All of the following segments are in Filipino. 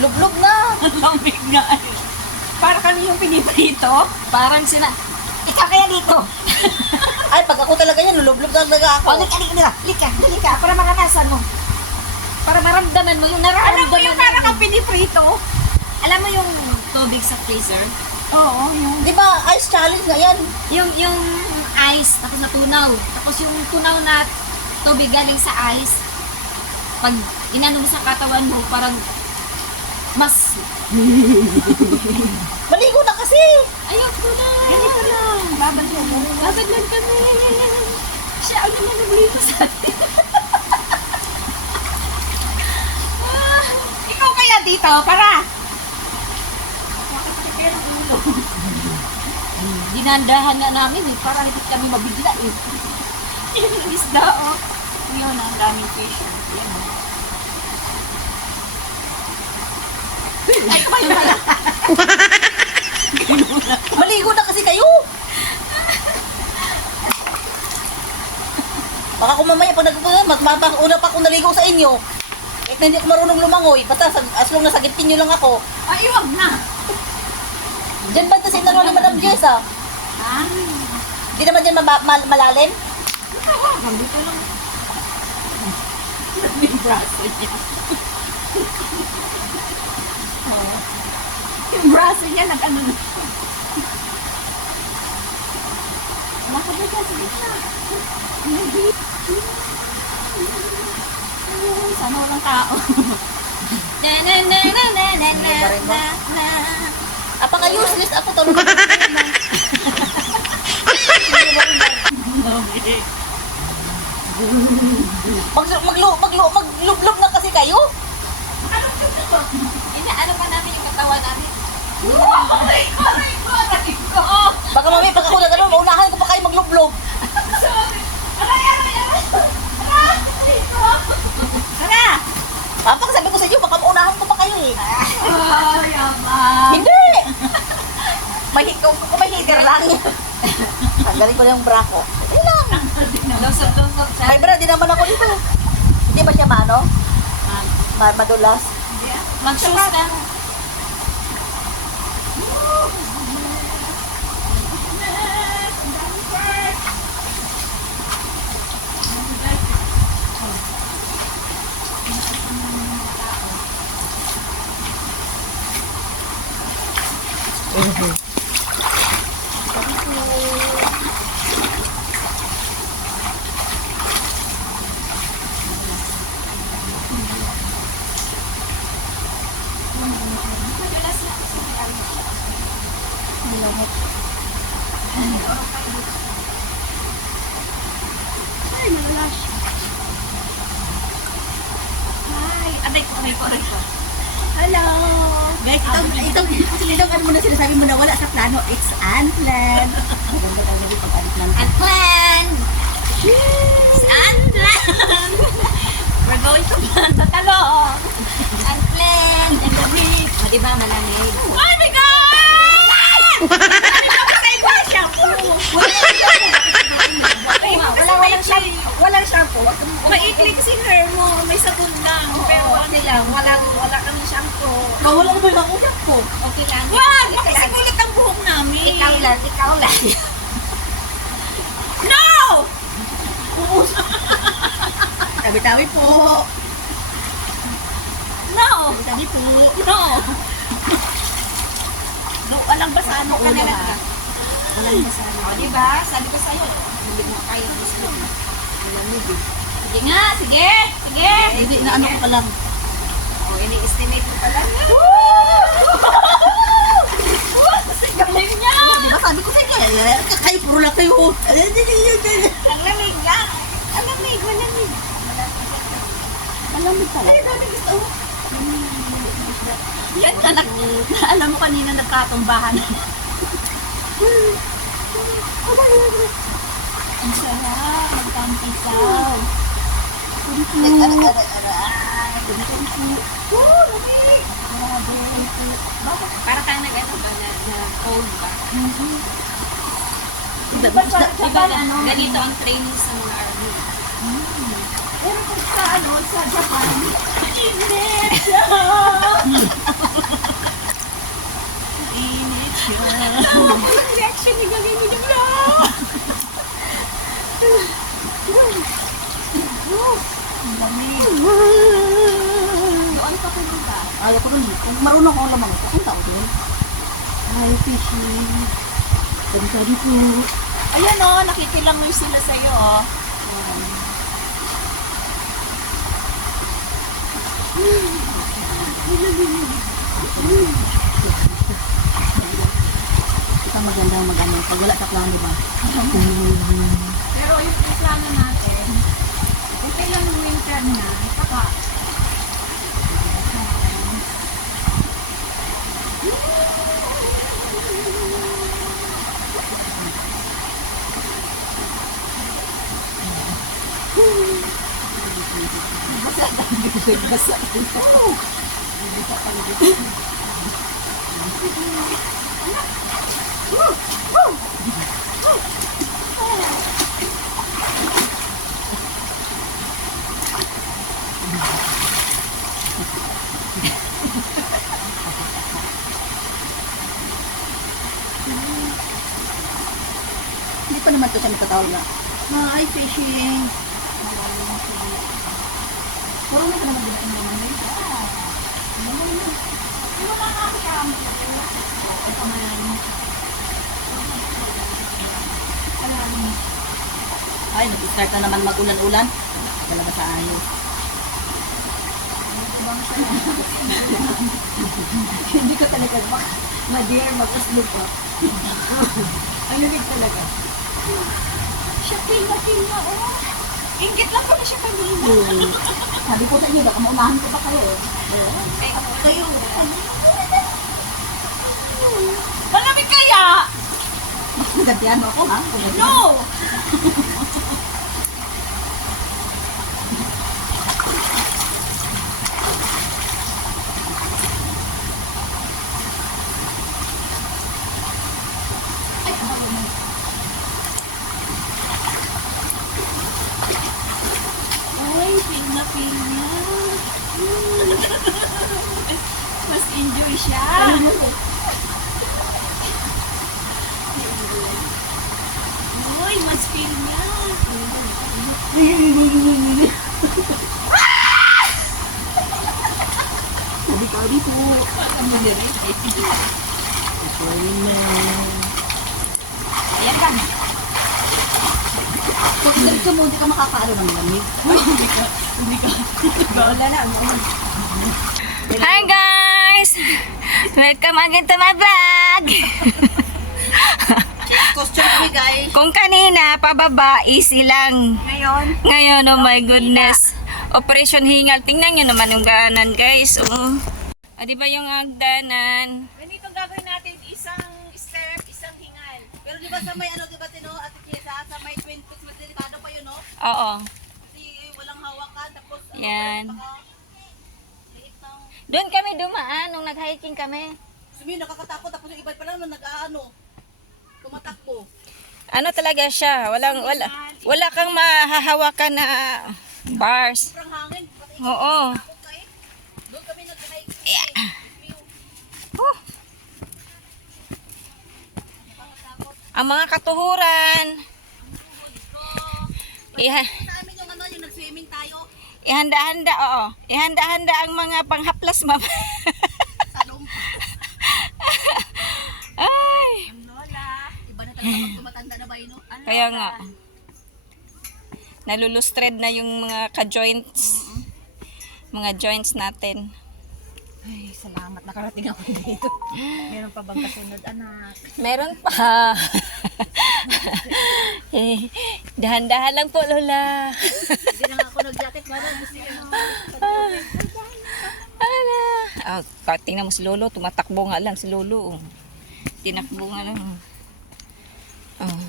Lublog na. Lamig nga eh. Para kami yung piniprito. Parang sila, ikaw kaya dito. Ay, pag ako talaga yan, lulublog talaga O, ako. lika, para maranasan mo. Para maramdaman mo yung Alam nararamdaman mo yung para kang piniprito? Alam mo yung tubig sa freezer? Oo, yung... Di ba, ice challenge na yan. Yung ice, tapos na tunaw. Tapos yung tunaw na tubig galing sa ice, pag inano mo sa katawan mo, parang mas, Maligo na kasi. ayoko na. Ganito lang. Babad mo. Babad lang kami. Siya ang naman nagligo sa atin. Ikaw kaya dito, para. Dinandahan na namin eh, para hindi kami mabigla eh. Yung isda, oh. Yun, ang daming fish. Yan, oh. Ay, kayo pala. Maligo na kasi kayo. Baka kung mamaya pag magpapauna pa akong naligo sa inyo. Kahit na hindi ako marunong lumangoy. Basta as long na sagipin nyo lang ako. Ay, iwag na. Diyan ba ito sa inaro ni Madam Jess ah? Ah, Hindi naman dyan malalim? tawagan. Dito lang. May braso niya. Oh. Yung braso niya, nag-ano na. Nakabay ka sa gitna. Sana walang tao. Apaka-useless ako tulog. Maglublog na kasi kayo. Inaano pa namin yung katawan namin. Baka mamaya pag ako na gano'n, maunahan ko pa kayo maglublog. Tara! Papa, sabi ko sa inyo, baka maunahan ko pa kayo eh. Ay, ama. Hindi! Kung may heater lang. Tanggalin ko na yung bra ko. Hindi lang. Lusot-lusot siya. May bra, di naman ako dito. Hindi ba siya madulas? Mag-shoes ka. Ay, nalash. Hi. Aray ko. Hello. Guys, itong ano mo na sinasabi mo na wala sa plano, it's unplanned. Maganda talaga pag alit ng Unplanned! It's unplanned! We're going to plant the talong. Unplanned! Ang lamig! O, diba malamig? Oh my God! Walang shampoo. Maikli kasi hair mo. May sabon lang. Pero Okay lang. Wala kami shampoo. wala na ba yung makuyak ko? Okay lang. wag! Okay lang. Makisimulat ang buhok namin. Ikaw lang. No! Tabi-tabi po. No! Tabi po. No! No, walang basa. No, Ano kanila. ba? Walang masama. O, diba? Sabi ko sa'yo, hindi mo kaya gusto. Malamig eh. Sige nga, sige! Sige! Hindi, naano ko pa lang. O, ini-estimate mo pala. Galing niya! Diba sabi ko sa inyo, kayo puro lang kayo. Ang lamig lang. Ang lamig, malamig. Malamig pala. Ay, dami gusto. Yan ka na alam mo kanina nagkatumbahan. Ang sarap, magkampisaw. Para kang nag-ano ba, na cold ba? Diba Ganito ang training sa mga army. Pero kung sa Japan, init siya. Walang reaction ni gagawin mo yung vlog. Ang lamig. Doon pa ko ba? Ayaw ko rin. Kung marunong ako lamang, papunta ko doon. Hi, fishing. Sabi po. Ayan o, nakikilangoy sila sa'yo o. Ito maganda maganda. Pag wala sa plano ba? Pero yung plano natin, kung kailan ng winter na, saka, Hindi pa naman ito siya nagtatawag na. Hi, fishing. Puro na ka naman dito ang naman eh. Ay, nag-start na naman mag-ulan-ulan. Talaga sa ayos. hindi ko talaga ma-dare mag-aslog pa. Ang lamig talaga. Siya, feel na, oh. Ingit lang kami siya kanina. Sabi ko sa inyo, baka maunahan ko pa kayo. Eh, ako kayo. Malamig kaya? Nagantihan mo ako, ha? No! Ay, feel na. Mas enjoy siya. Uy, mas feel niya. Sabi po. Ang malirik. Ayan lang. Kung ganito mo, hindi ka makakaano ng lamig. Wala na. Hi guys! Welcome again to my vlog! Check costume kami, guys. Kung kanina, pababa, easy lang. Ngayon, Ngayon, oh my goodness. Operation Hingal. Tingnan nyo naman yung gaanan, guys. Oh. Ah, di ba yung hagdanan? ganito gagawin natin. Isang step, isang hingal. Pero di ba sa may ano, di ba Tino, Ate Kiesa, sa may twin peaks, mas delikado pa yun, no? Oo. Kasi walang hawakan, tapos ano, Yan. liit ng... Doon kami dumaan nung nag-hiking kami. Sumi, nakakatakot, tapos yung iba pa naman nag-ano, tumatakbo. Ano talaga siya? Wala kang mahahawakan na bars. Sobrang hangin, pati Oo. takot ka eh. Doon kami nag-hike. Yeah. Huh. Ang mga katuhuran. Iha, Sa amin yung ano, yung nag-swimming tayo, ihanda-handa, oo. Ihanda-handa ang mga panghaplas, ma'am. sa lumpa. Ay, Ang lola. Iba na talaga pag tumatanda na ba yun, no? kaya nga. Nalulustred na yung mga ka-joints. Mga joints natin. Ay, salamat. Nakarating ako dito. Meron pa bang kasunod, anak? Meron pa. Eh, dahan-dahan lang po, Lola. Hindi na nga ako nag-jacket, parang gusto yun. Tingnan mo si Lolo, tumatakbo nga lang si Lolo. Tinakbo nga lang. Oh.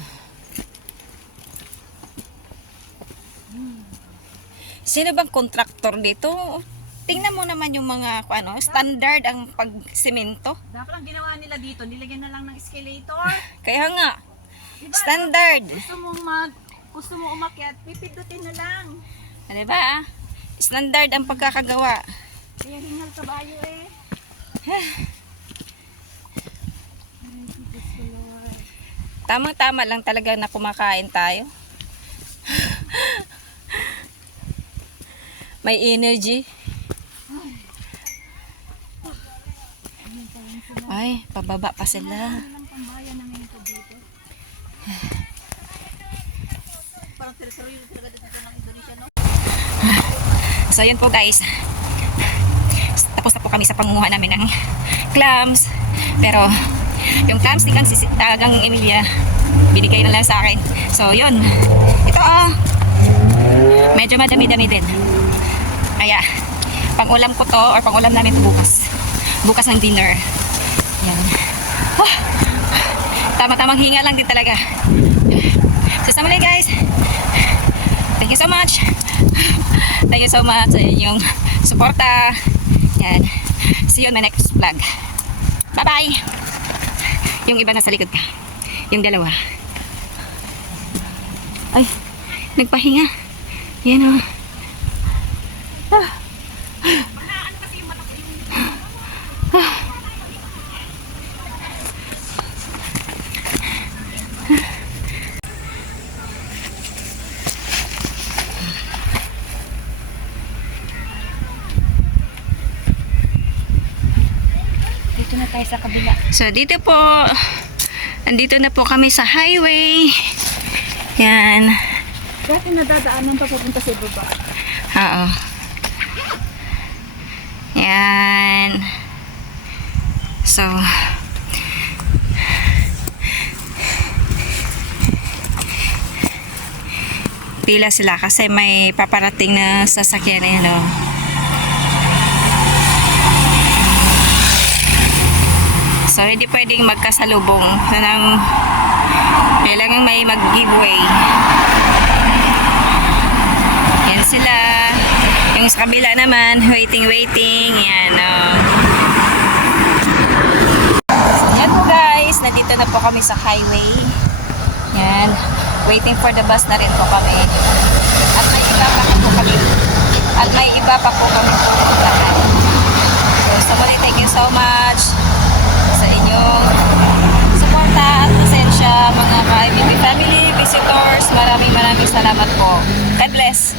Sino bang kontraktor dito? Tingnan mo naman yung mga ano, standard ang pagsemento. Dapat ang ginawa nila dito, nilagyan na lang ng escalator. Kaya nga, Diba, standard. gusto mo umakyat, pipindutin na lang. Diba? Standard ang Tamang-tama lang talaga na kumakain tayo. May energy. Ay, pababa pa sila. Parang teritoryo talaga dito sa Indonesia, no? So yun po guys. Tapos na po kami sa pangunguha namin ng clams. Pero yung clams ni Tagang Emilia, binigay na lang sa akin. So yun. Ito medyo madami-dami din. Kaya pang-ulam ko to or pang-ulam namin to bukas. Bukas ng dinner. Yan. Tama-tamang hinga lang din talaga. So sa muli guys. Thank you so much. Thank you so much sa inyong suporta. Yan. See you on my next vlog. Bye-bye. Yung iba nasa likod ka. Yung dalawa. Ay, nagpahinga. Yan o. Dito na tayo sa kabila. So dito po, andito na po kami sa highway. Yan. Dati nadadaanan pa papunta sa ibaba. Oo. Yan. So, pila sila kasi may paparating na sasakyan eh, no? So, hindi pwedeng magkasalubong. Kailangan may mag-giveaway. Yan sila. Yung sa kabila naman, waiting. Yan, Yan po guys, nandito na po kami sa highway. Yan. Waiting for the bus na rin po kami. At may iba pa po kami. Pupuntahan. So, muli, thank you so much sa inyong suporta at pasensya, mga ka-IBB family, visitors. Maraming salamat po. God bless.